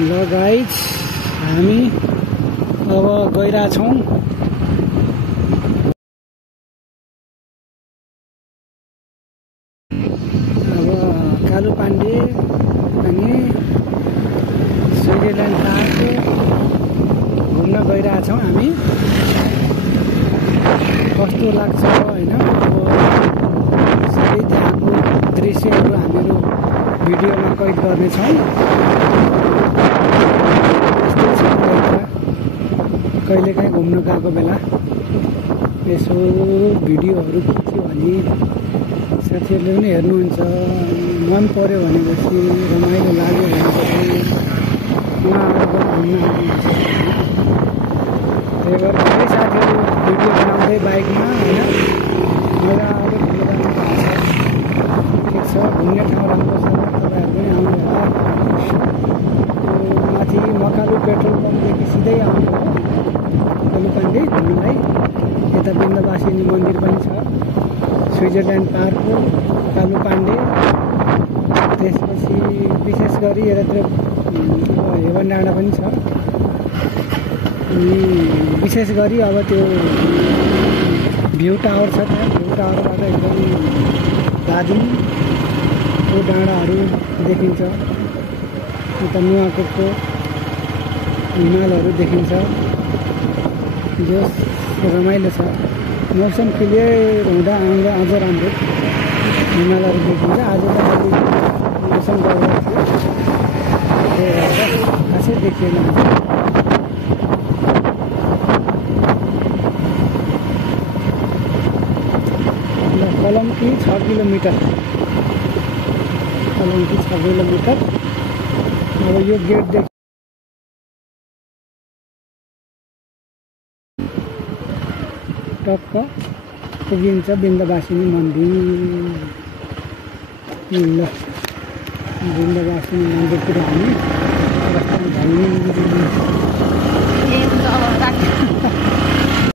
ल गाइज हामी अब गइरहेछौँ अब कालुपाण्डे अनि स्विजरल्यान्ड पार्क घुम्न गइरहेछौँ हामी। कस्तो लाग्छ हैन, अब सबै त्यहाँको दृश्यहरू हामीहरू भिडियोमा कैद गर्नेछौँ। कहिलेकाहीँ घुम्न गएको बेला यसो भिडियोहरू खिच्यो भने साथीहरूले पनि हेर्नुहुन्छ, मन पर्यो भनेपछि रमाइलो लाग्यो भनेपछि उहाँहरू घुम्न आउनुहुन्छ। त्यही भएर धेरै साथीहरू भिडियो बनाउँदै बाइकमा होइन मजाले घुम्न जानु भएको छ। ठिक छ, घुम्ने ठाउँ राम्रो छ, तपाईँहरू पनि आउनु होला। माथि मकालु पेट्रोल पम्पदेखि सिधै आउनु हो कालुपाण्डे घुम्नलाई। यता बिन्दवासिनी मन्दिर पनि छ, स्विजरल्यान्ड पार्क हो कालुपाण्डे। त्यसपछि विशेष गरी यतातिर हेवन डाँडा पनि छ। अनि विशेष गरी अब त्यो भ्यू टावर छ, त्यहाँ भ्यू टावरबाट एकदम धादिङको डाँडाहरू देखिन्छ। उता नुवाकोटको हिमालहरू देखिन्छ, जो रमाइलो छ। मौसम क्लियर हुँदा आउँदा अझ राम्रो हिमालहरू देखिन्छ। आज त अलि मौसम गएको थियो, त्यही भएर खासै देखिएन। कलम्की 6 किलोमिटर, कलम्की 6 किलोमिटर। अब यो गेटदेखि टक्क पुगिन्छ बिन्दवासिनी मन्दिर। ल बिन्दवासिनी मन्दिरतिर हामी